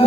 2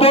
2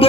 2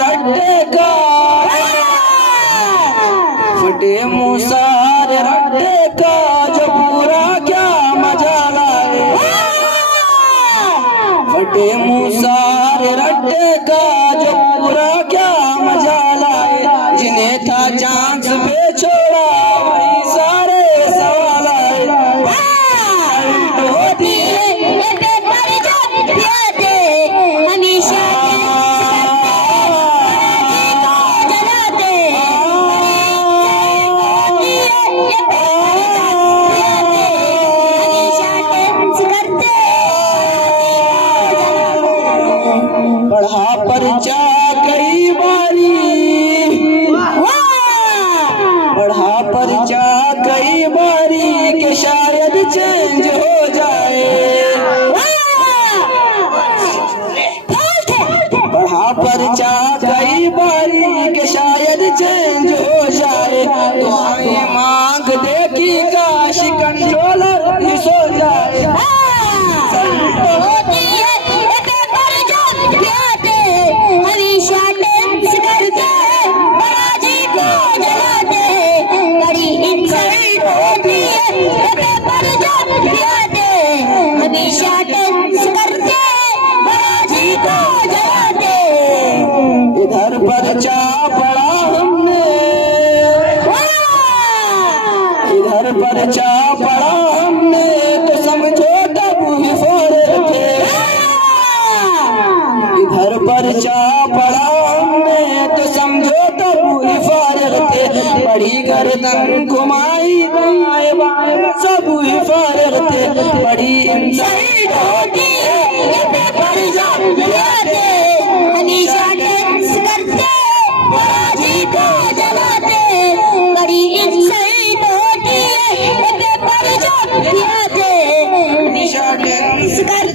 रट्टे का, फटे मुसार रट्टे का जो पूरा क्या मजा लाए, फटे मुसार रट्टे का जो पूरा क्या मजा लाए, जिन्हें था चांस पे छोड़ा वही सारे सवाल आए। होती है ये पेपर जो यादें हमेशा जलाते, होती है ये पेपर हमेशा टेंस करते, पढ़ा पर्चा कई बारी, पढ़ा पर्चा कई बारी कि शायद चेंज हो जाए, पढ़ा पर्चा कई बारी कि शायद चेंज हो जाए, तो आए मांग देखी काश कंट्रोलर ही सो जाए। होती है ये पेपर जो यादें हमेशा टेंस करते, बाजी को जलाते, बड़ी इंसल्ट होती है ये पेपर जो यादें हमेशा टेंस करते, बाजी को जलाते। इधर पर्चा पढ़ा हमने, इधर पर्चा पढ़ा हमने तो समझो तब ही फौरे थे, इधर पर्चा पढ़ा हमने तो समझो तब ही फौरे थे, बड़ी गर्दन घुमाई दाएं बाएं सब ही फौरे थे, बड़ी इंसल्ट होती है ये पेपर जो यादें हमेशा टेंस करते, बाजी को जलाते, बड़ी इंसल्ट होती है ये पेपर जो यादें हमेशा टेंस करते।